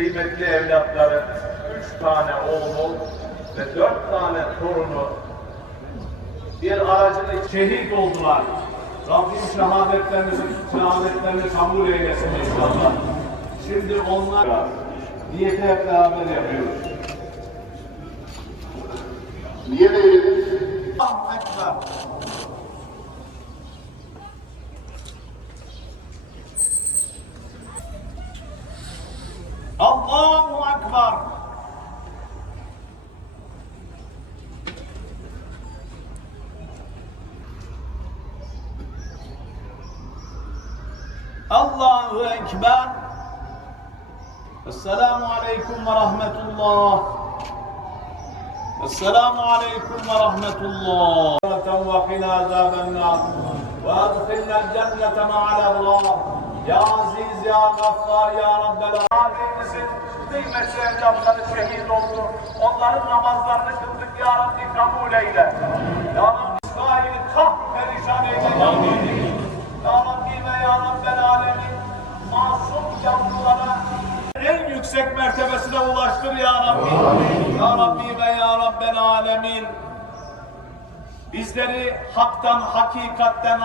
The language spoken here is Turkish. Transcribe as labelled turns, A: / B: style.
A: kıymetli evlatları, üç tane oğlu ve dört tane torunu bir aracın şehit oldular. Rabbim şehadetlerini, şehadetlerini kabul eylesin inşallah. Şimdi onlar niyeti hep beraber yapıyoruz.
B: Niye değiliz?
A: الله أكبر. الله أكبر. السلام عليكم ورحمة الله. السلام عليكم ورحمة الله. وقنا عذاب النار. وأدخلنا الجنة مع الأبرار. Ya Aziz, Ya Gaffar, Ya Rabbel Azimizin kıymetli evlatları şehit oldu. Onların namazlarını kıldık Ya Rabbi kabul eyle. Ya Rabbi İsrail'i kahperişan eyle Ya Rabbi. Ya Rabbi ve Ya Rabbel Alemin masum yavrulara en yüksek mertebesine ulaştır Ya Rabbi. Ya Rabbi ve Ya Rabbel Alemin bizleri haktan, hakikatten